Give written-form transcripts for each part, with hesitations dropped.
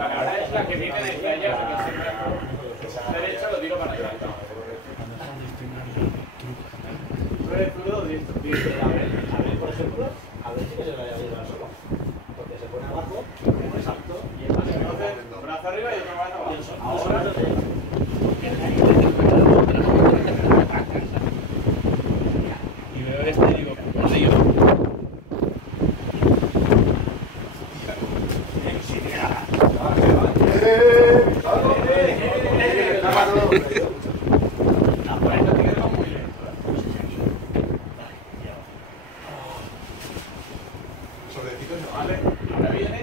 Vale, ahora es la que viene desde allá, porque si el brazo derecho lo tiro para atrás. Tú eres zurdo, diestro. A ver, por ejemplo, a ver si que se vaya a llevar solo. Porque se pone abajo, muy salto y el brazo. Entonces, un brazo arriba y otro brazo abajo. Ahora Y veo este y digo, por Dios. Vale, ahora viene.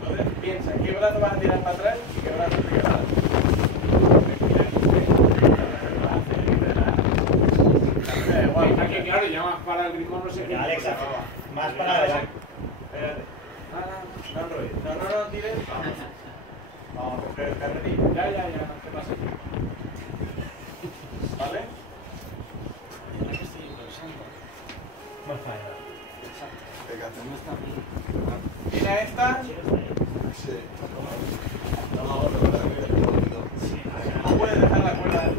Entonces piensa, ¿qué brazo vas a tirar para atrás y qué brazo te queda? Aquí claro, ya más para el ritmo no sé qué. Alexa, más para adelante. Espérate. No tires. Vamos a coger el carretillo. Ya, no te pases. ¿Vale? Más para allá. Viene esta. No puedes dejar la cuerda bien.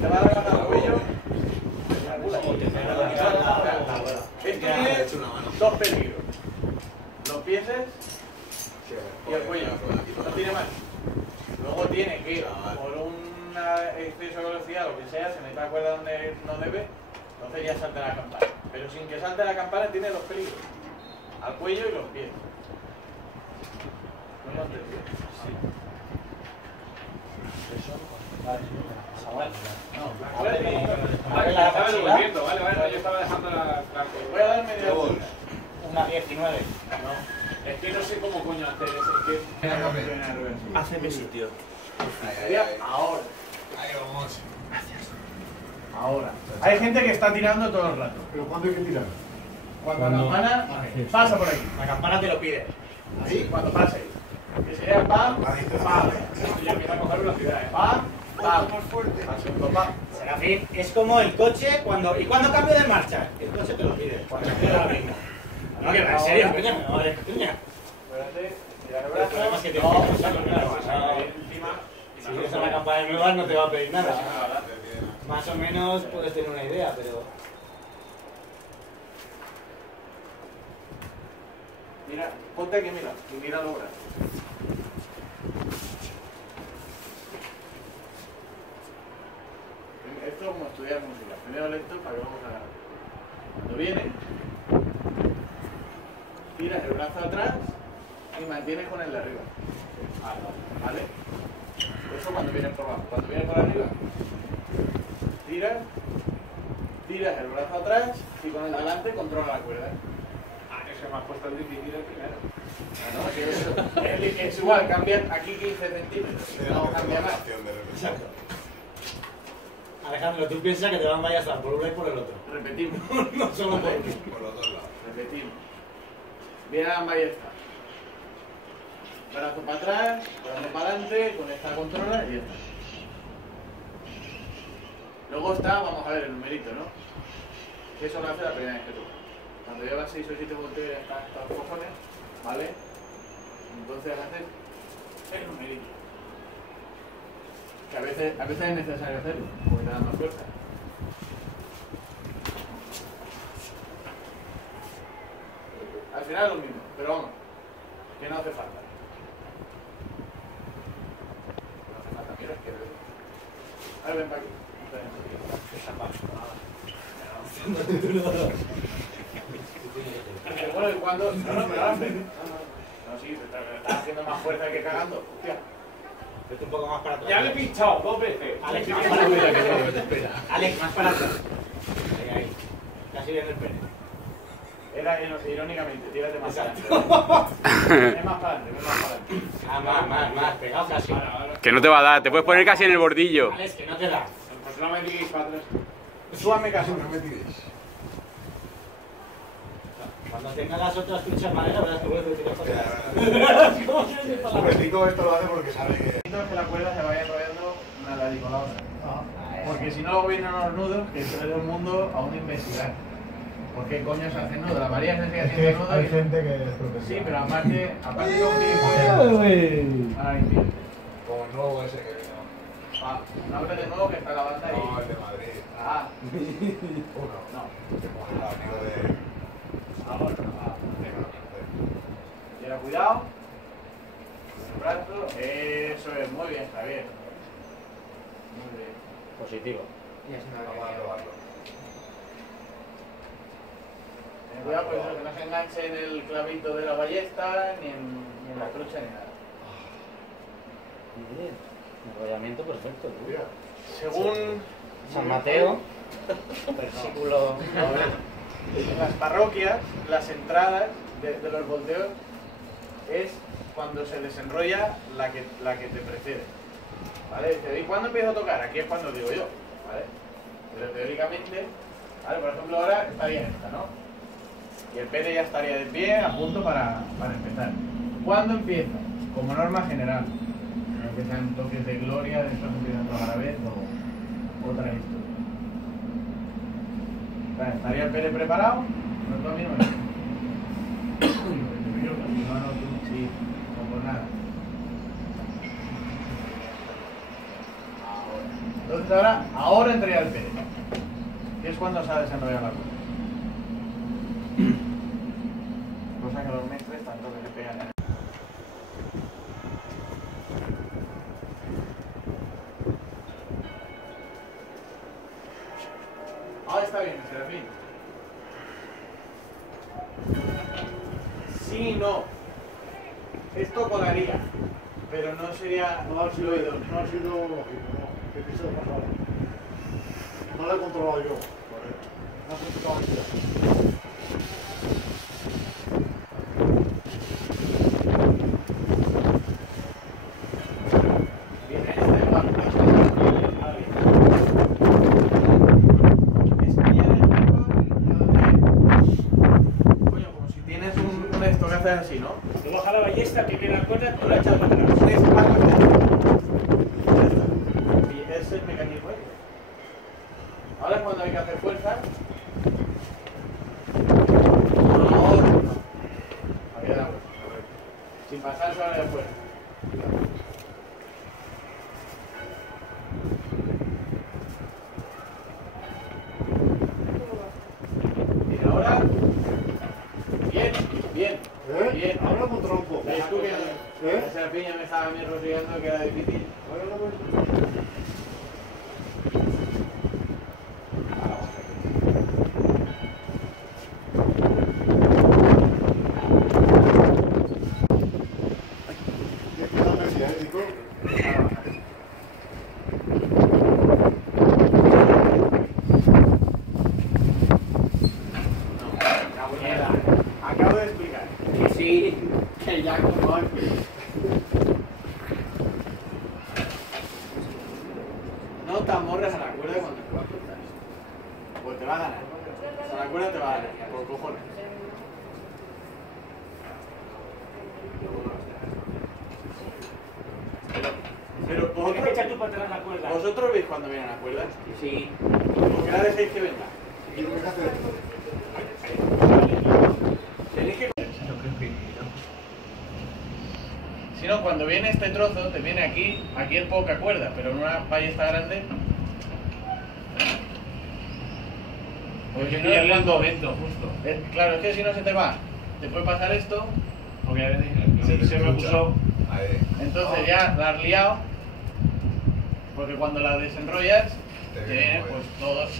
Te va a dar al cuello. Esto tiene dos peligros. Los pies y el cuello. No tiene más. Luego tiene que, por un exceso de velocidad o lo que sea, se mete la cuerda donde no debe, entonces ya salta la campana. Pero sin que salte la campana tiene dos peligros. Al cuello y los pies. ¿No lo entendí? Sí. Vale, yo estaba dejando la... Voy a dar media vuelta. Una 19. No, es que no sé cómo coño hacer eso. Hazme sitio. Ahora. Ahí vamos. Ahora. Hay gente que está tirando todo el rato. ¿Pero cuándo hay que tirar? Cuando la campana pasa por aquí. La campana te lo pide. Así, cuando pase. Que sería pam, pam. Y empieza a coger velocidad. Pam, pam. Más fuerte. Al segundo pam. Serafín, es como el coche cuando... ¿Y cuando cambio de marcha? El coche te lo pide. Cuando cambio la brinca. No, que va, en serio, coño, no vale, coño. Espérate, tira el El brazo. problema es que te No, pide usarlo, claro. encima. Si tienes una campana nueva no te va a pedir nada. Ahora. Más o menos puedes tener una idea, pero... Mira, ponte aquí, mira, y mira los brazos. Esto es como estudiar música. Primero lento para que luego salga. Cuando viene, tiras el brazo atrás y mantienes con el de arriba. ¿Vale? Eso cuando viene por abajo. Cuando viene por arriba, tiras el brazo atrás y con el delante controla la cuerda. Eso me ha puesto el difícil el primero. Es igual, cambian aquí 15 centímetros. No cambia más. Exacto. Alejandro, tú piensas que te van a estar por uno y por el otro. Repetimos. No solo por uno. Por los dos lados. Repetimos. Viene la ballesta. Brazo para atrás, brazo para adelante, con esta controla y ya está. Luego está, vamos a ver el numerito, ¿no? Que eso lo hace la primera vez que tú. Cuando llevas 6 o 7 volteos hasta los cojones, ¿vale? Entonces haces el numerito. Que a veces es necesario hacerlo, porque te da más fuerza. Al final es lo mismo, pero vamos, que no hace falta. No hace falta, mira, es que... A ver, ven para aquí. Bueno, ¿y cuándo? No, pero ahora ven. No, sí, te estás haciendo más fuerza que cagando. Hostia. Vete un poco más para atrás. Ya le he pinchado 2 veces. Alex, más para atrás. Alex, más para atrás. Ahí. Casi viene el pene. Era irónicamente, tírate más para Exacto. adelante. Es más para adelante, es más para adelante. Más, pegado casi. Que no te va a dar, te puedes poner casi en el bordillo. Alex, que no te da. Pues no me digáis para atrás. Súbame casi. No me tiréis. Cuando tenga las otras pinchas maderas, verás que vuelves a tirar para atrás. ¿Cómo se dice para Un atrás? Bertico esto lo hace porque sabe que... Necesito que la cuerda se vaya enrollando una lado con la otra. Porque si no, luego vienen los nudos, que eso es un mundo aún de investigar. ¿Por qué coño se hace nudo? La María se sigue Es que haciendo nudo. hay gente que es profesional. Sí, pero aparte como gilipollas. Ahora entiendo. Como el nuevo ese que vino. Ah, un hombre de nuevo que está en la banda ahí. No, el de Madrid. Ah, Uno. no. Como el amigo de. Ahora, ah. Lleva cuidado. El brazo. Eso es, muy bien, Javier. Muy bien. Positivo. Vamos a probarlo. Ten cuidado por eso, que no se enganche en el clavito de la ballesta, ni en la trucha, ni nada. Bien. Enrollamiento perfecto, tío. Mira. Según San Mateo, versículo. en las parroquias, las entradas de los volteos es cuando se desenrolla la que te precede. ¿Vale? Dice, ¿y cuándo empiezo a tocar? Aquí es cuando digo yo. ¿Vale? Pero teóricamente, ¿vale? Por ejemplo, ahora estaría esta, ¿no? Y el pene ya estaría de pie, a punto para empezar. ¿Cuándo empieza? Como norma general. No que sean toques de gloria, de estos empiezan a tocar a la vez o otra historia. Vale, estaría el pene preparado, no tú a mí no me no, tú sí, no por nada. Entonces ahora entraría el pene. Que es cuando se ha desenrollado la cosa. Cosa que los mestres tanto que se pegan en ahora está bien, Serafín. Sí, no. Esto colaría, pero no sería No ha sido fluido. lógico, no. ¿Qué piso ha pasado? No lo he controlado yo. No sé si acaba de tirar. Bien, este va. Es pillar el pico. Coño, como si tienes un esto que haces así, ¿no? Tú bajas la ballesta, que viene la cuerda, tú la echas para atrás. Un espacio de ya está. Y es el mecanismo este. Ahora es cuando hay que hacer fuerza. Ahora no. Había dado vuelta. Sin pasar sobre de fuerza. Y ahora. Bien, bien. Bien. Habla con tronco. ¿Ves tú que esa piña me estaba a mí rosillando que era difícil? Acabo de explicar. Sí, que ya como No te amorres a la cuerda cuando te vas a cortar. Pues te va a ganar. A la cuerda te va a ganar, por cojones. Pero ¿Por qué echas tú para atrás la cuerda? vosotros veis cuando viene la cuerda. Sí. Porque la dejéis que venga. Tenéis que. Si no, cuando viene este trozo, te viene aquí es poca cuerda, pero en una ballesta grande. Porque si no es cuando momento, justo. claro, es que si no se te va, te puede pasar esto, Porque a veces se me puso. Ahí. entonces ya la has liado, porque cuando la desenrollas, Te te viene viene muy pues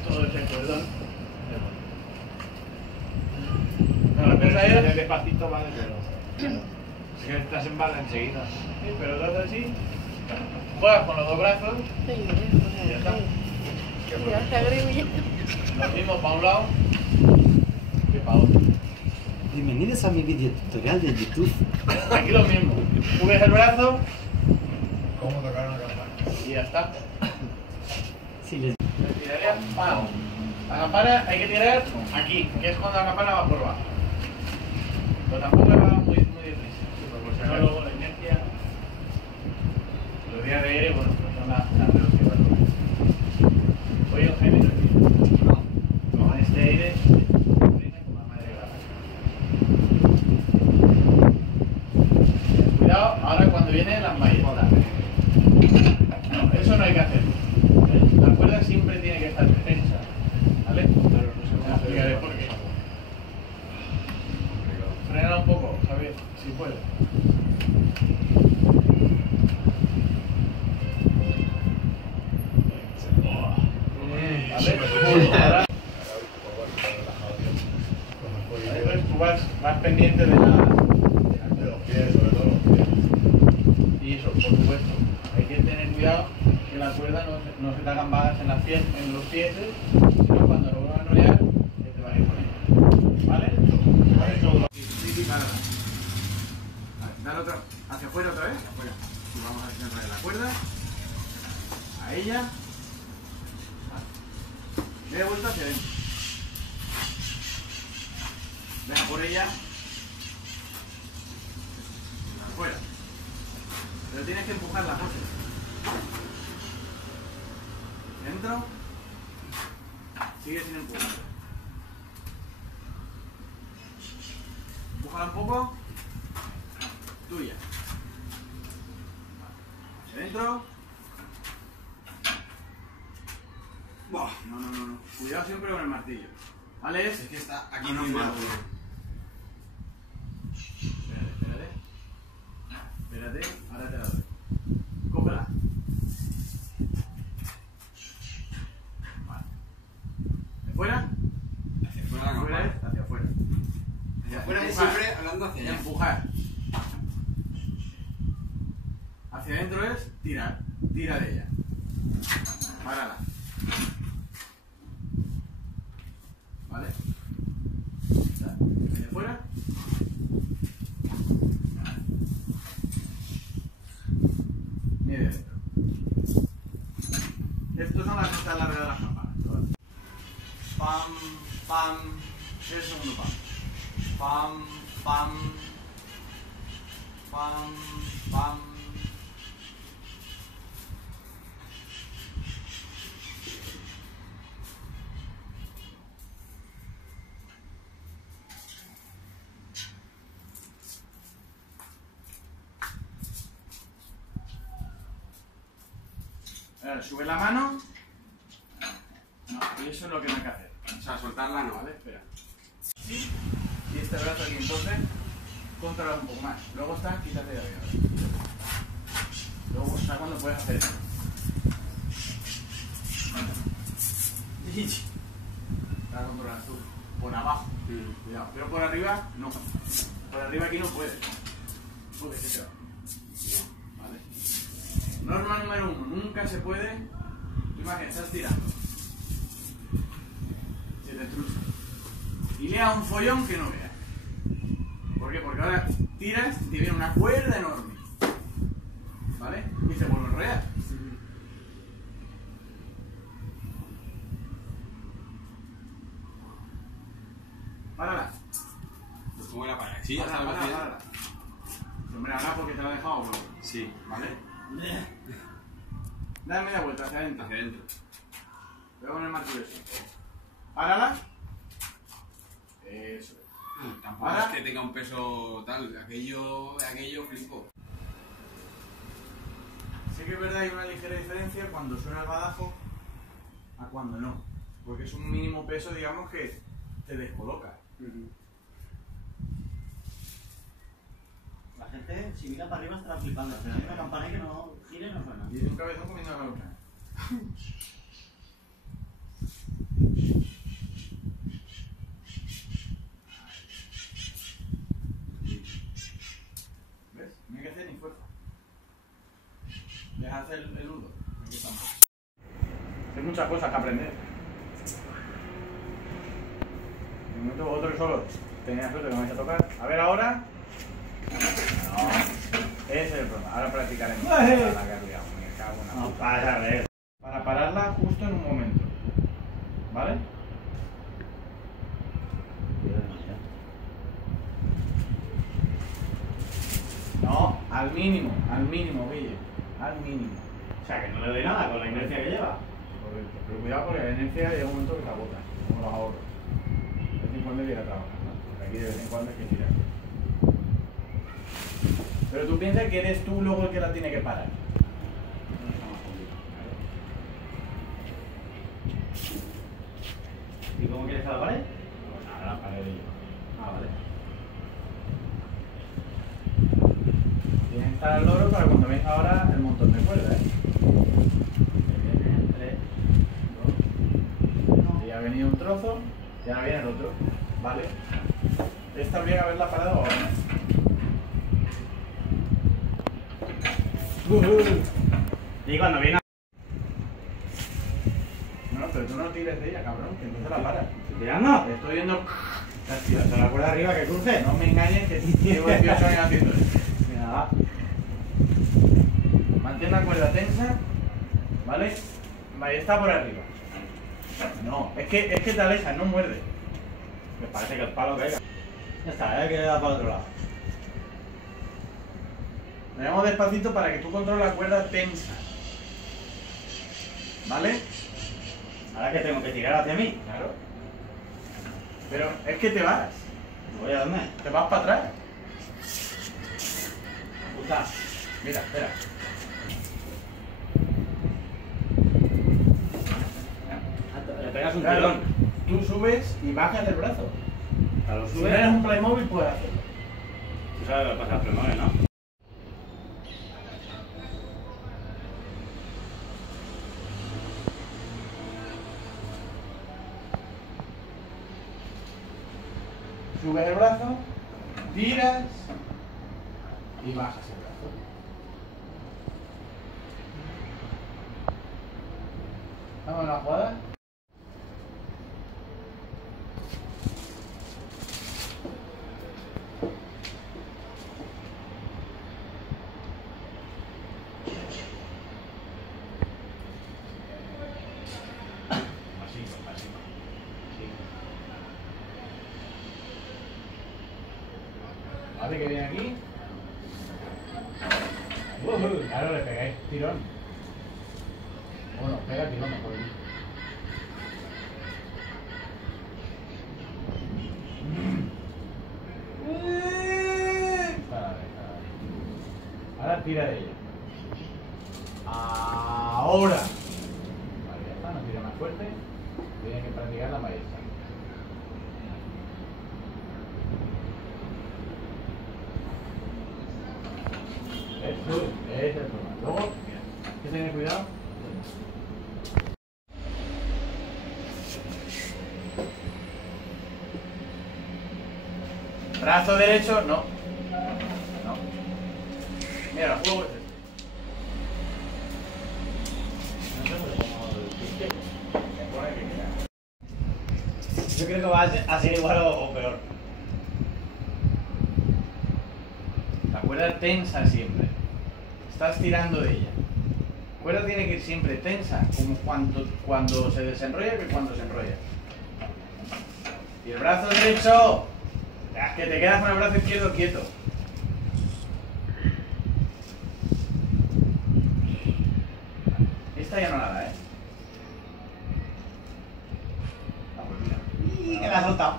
todo ese cordón. No, la cosa es. Despacito, vale, pero. Es que estás en bala enseguida. Sí, pero lo haces así, juegas con los dos brazos y ya está. Lo mismo para un lado que para otro. Bienvenidos a mi video tutorial de YouTube. Aquí lo mismo, subes el brazo ¿Cómo tocar una campana? y ya está. Si les... Le tiraría, ¡pam! La campana hay que tirar aquí, que es cuando la campana va por abajo. Pero tampoco va muy deprisa, por si acaso luego la inercia. Los días de aire, bueno, pues son la velocidad. Oye, Jaime, no, con este aire. en las mallas. No, eso no hay que hacer. La cuerda siempre tiene que estar tensa. ¿Vale? Pero no sé cómo explicaré por qué. Frena un poco, Javier, si puedes. ¿Vale? Entonces tú vas pendiente de los pies, sobre todo los pies. Y eso, por supuesto, hay que tener cuidado que la cuerda no se te hagan vagas en los pies, sino cuando lo vuelvas a enrollar, que te va a ir con ella. ¿Vale? Sí, para. Dale otra, hacia afuera otra vez. Hacia afuera. Y vamos a enrollar la cuerda. A ella. Media vuelta hacia adentro. Venga por ella. Afuera. Pero tienes que empujar la cosa. Dentro. Sigue sin empujar. Empújala un poco. Tuya. Hacia adentro. No. Cuidado siempre con el martillo. ¿Vale? Es que está aquí no mal. Espérate, ahora te la doy. Cógela. Vale. ¿De fuera? Hacia afuera, Hacia afuera es hacia afuera. Hacia afuera es siempre hablando hacia allá. Empujar. Hacia adentro es tirar. Tira de ella. Párala. ¿Vale? Hacia afuera. Y de dentro. Estos son las notas largas de las campanas. Pam, pam. El segundo pam. Pam, pam. Pam, pam. Ahora, sube la mano. No, y eso es lo que no hay que hacer. O sea, soltarla no. ¿Vale? Espera. Sí. Y este brazo aquí, entonces, controla un poco más. Luego está, quítate de arriba. Luego está cuando puedes hacer esto. La controlas tú. Por abajo. Cuidado. Pero por arriba, no. Por arriba aquí no puedes. Porque se te va. ¿Vale? Norma número 1. Nunca se puede. Tú imaginas, estás tirando. Se te trucha. Y le da un follón que no veas. ¿Por qué? Porque ahora tiras y te viene una cuerda enorme. ¿Vale? Y se vuelve a enrollar. Párala. Pues como la para. Sí, Párala. Hombre, ahora porque te la he dejado, bro. Sí. ¿Vale? Dale media vuelta hacia adentro. Hacia adentro. Voy a poner el martillo así. Párala. Eso es. Tampoco Ahora, es que tenga un peso tal. Aquello flipo. sí que es verdad, hay una ligera diferencia cuando suena el badajo a cuando no. Porque es un mínimo peso, digamos, que te descoloca. La gente, si mira para arriba, estará flipando. Si hay una campana que no gire, no suena. Y es un cabezón comiendo la luna. ¿Ves? No hay que hacer ni fuerza. Deja hacer el nudo. Aquí estamos. Hay muchas cosas que aprender. De momento vosotros solo tenéis suerte que me vais a tocar. A ver ahora. No. Ese es el problema. Ahora practicaremos. La que has liado, me cago en la No puta. pasa, a ver. Para pararla justo en un momento. ¿Vale? No, al mínimo, Guille. Al mínimo. O sea, que no le doy nada con la inercia que lleva. Correcto. Pero cuidado porque la inercia llega un momento que te agota, como los ahorros. De vez en cuando hay que ir a trabajar, ¿no? Porque aquí de vez en cuando hay que tirar. Pero tú piensas que eres tú luego el que la tiene que parar. ¿Y cómo quieres que la pare? Pues ahora la paré yo. Ah, vale. Tienes que estar al loro para cuando venga ahora el montón de cuerda, ¿eh? 3, 2, 1. Y ha venido un trozo y ahora viene el otro. ¿Vale? Esta habría que haberla parado ahora. Y cuando viene. No, pero tú no tires de ella, cabrón, que entonces la paras. ¿Estoy tirando? Te estoy viendo. Hasta la cuerda arriba que cruce. No me engañes que llevo 18 años haciendo esto. Mira, va. Mantén la cuerda tensa, ¿vale? Vale, está por arriba. No, es que te alejas, no muerde. Me parece que el palo caiga. Ya está, hay que dar para el otro lado. Le damos despacito para que tú controles la cuerda tensa. ¿Vale? Ahora que tengo que tirar hacia mí. Claro. Pero es que te vas. ¿Voy a dónde? Te vas para atrás. Puta. Mira, espera. Le pegas un Claro, tirón. tú subes y bajas el brazo. Claro, Si no eres un Playmobil puedes hacerlo. Tú sabes lo que pasa al Playmobil, ¿no? Subes el brazo, tiras y bajas el brazo. ¿Vamos a la jugada? Vale, que viene aquí. Claro, le pegáis tirón. Bueno, pega tirón mejor. Ahora tira de ella. Ahora. Vale, ya está, no tira más fuerte. Tiene que practicar la maestra. Eso es el problema. Luego, hay que tener cuidado. Brazo derecho, no. No. Mira, el juego es este. No sé cómo se pone que queda. Yo creo que va a ser igual o peor. La cuerda tensa siempre. Estás tirando de ella. La cuerda tiene que ir siempre tensa, como cuando se desenrolla que cuando se enrolla. Y el brazo derecho, es que te quedas con el brazo izquierdo quieto. Esta ya no la da, ¿eh? Ah, pues mira. Y que la ha soltado.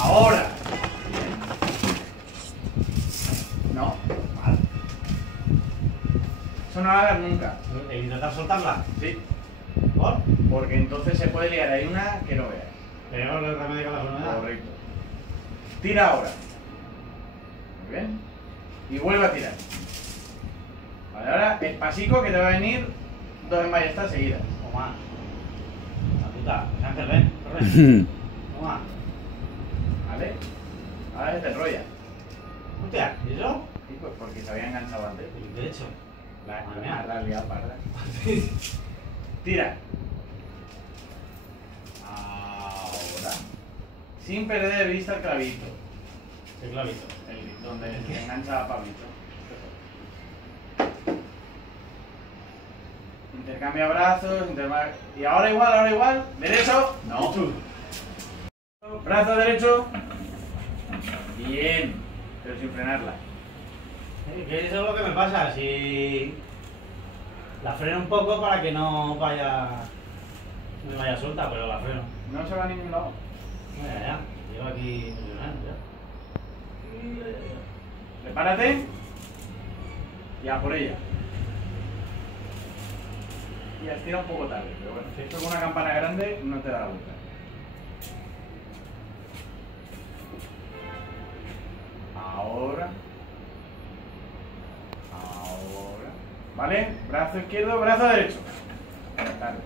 Ahora. No. Mal. Eso no lo hagas nunca. ¿E intentar soltarla? Sí. ¿Por? Porque entonces se puede liar. Hay una que no veas. Pero el remedio con la enfermedad. Correcto. Tira ahora. Muy bien. Y vuelve a tirar. Vale, ahora despacito que te va a venir 2 emballestas seguidas. Toma. La puta. Ángel, ven. Corre. Toma. ¿Vale? Ahora se te enrolla. Hostia, ¿y eso? Sí, pues porque se había enganchado antes. El derecho. Madre mía. La liado parda. Tira. Ahora. Sin perder de vista el clavito. El clavito. Donde se engancha a Pablito. Intercambia brazos, y ahora igual. Derecho. No. Brazo derecho. Bien. Pero sin frenarla. ¿Qué es lo que me pasa? Si la freno un poco para que no me vaya suelta, pero la freno. No se va a ningún lado. Ya. Llevo aquí millonario ya. Prepárate. Y a por ella. Y estira un poco tarde, pero bueno, si esto con una campana grande no te da la vuelta. Ahora. Ahora. ¿Vale? Brazo izquierdo, brazo derecho. Claro.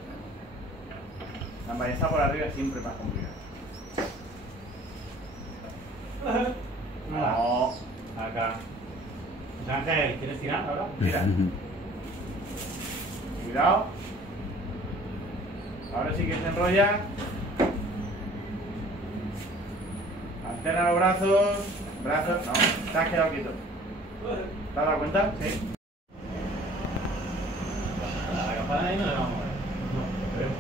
La emballesta por arriba es siempre más complicada. No. Acá. Ángel, ¿quieres tirar ahora? Mira. Cuidado. Ahora sí que se enrolla. Alterna los brazos. Brazos. No, te has quedado quieto. ¿Te has dado cuenta? Sí. La campana ahí no le vamos a ver. No, creo.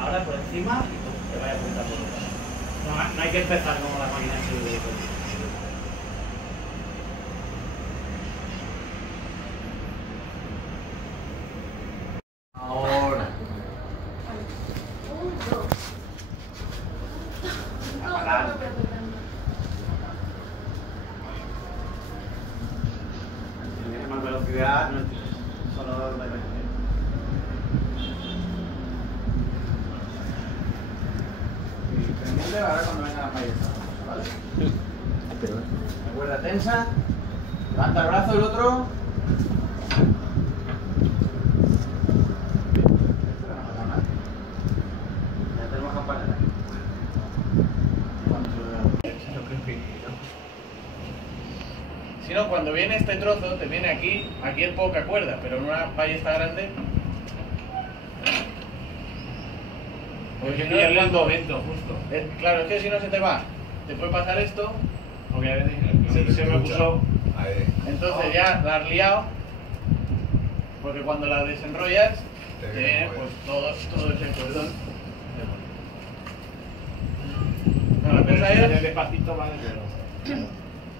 Ahora por encima y te vaya a apuntar por detrás. No hay que empezar como la máquina de Ahora. Si tienes más velocidad, no solo de velocidad. Pendiente ahora cuando venga la ballesta, ¿vale? Recuerda, tensa. Levanta el brazo, el otro. Ya tenemos campanera. Si no, cuando viene este trozo, te viene aquí, aquí es poca cuerda, pero en una ballesta grande. Porque si no es cuando momento, justo. claro, es que si no se te va, te puede pasar esto, Porque a veces se me puso. entonces ya la has liado, porque cuando la desenrollas, te viene pues todo ese cordón. No, la cosa es. Despacito, vale, pero.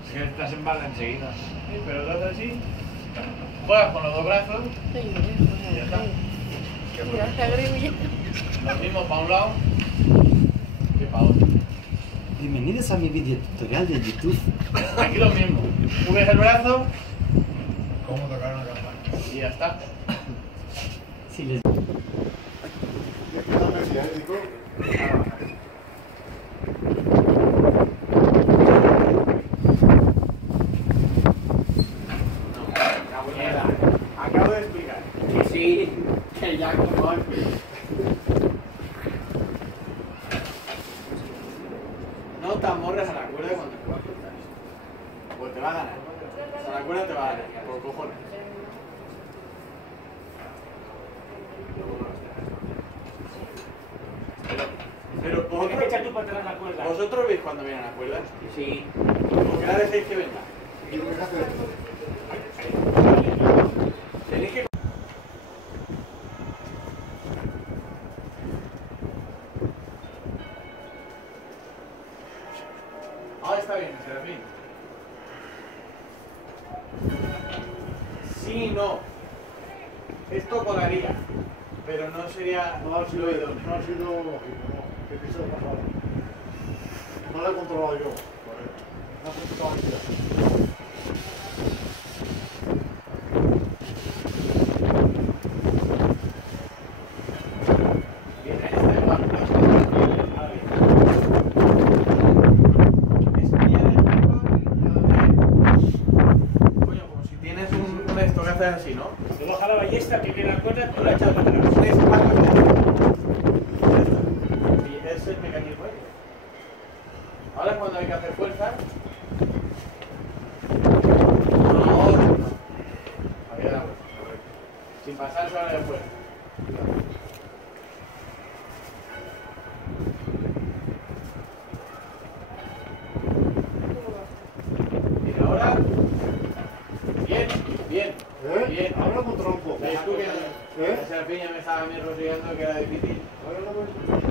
Es que estás en bala enseguida. Sí, pero lo haces así, juegas con los dos brazos y ya está. Lo mismo para un lado que para otro. Bienvenidos a mi video tutorial de YouTube. Aquí lo mismo, subes el brazo ¿Cómo tocar una campana? y ya está. Si les... Y aquí está Messi, ¿eh, Nico? Acabo de explicar. Que sí, que ya como No te amorres a la cuerda cuando te vas a cortar. Pues te va a ganar. O sea, la cuerda te va a ganar, por cojones. Pero Tienes que echar tú para atrás la cuerda. vosotros veis cuando viene la cuerda. Sí. Porque la dejéis que venga. Y tú dejaste de... Tenéis que. Ahora está bien, Serafín. Sí, no. Esto colaría, pero no sería No ha sido lo idóneo. lógico, no. ¿Qué piso de pasada? No lo he controlado yo. Joder. No has tocado mi vida. Viene este igual. Es pillar el pico. Coño, como si tienes un esto que haces así, ¿no? Tú bajas la ballesta, que viene la cuerda, tú la echas para atrás. Un espacio de esto. Y es el mecanismo ese. Ahora es cuando hay que hacer fuerza. Ahora. Había la vuelta, correcto. Sin pasarse ahora de fuerza. Mira, ahora. Bien, bien. Bien. Ahora lo controlo un poco. ¿Ves tú que ¿Eh? esa piña me estaba a mí rosillando que era difícil? Ahora lo voy...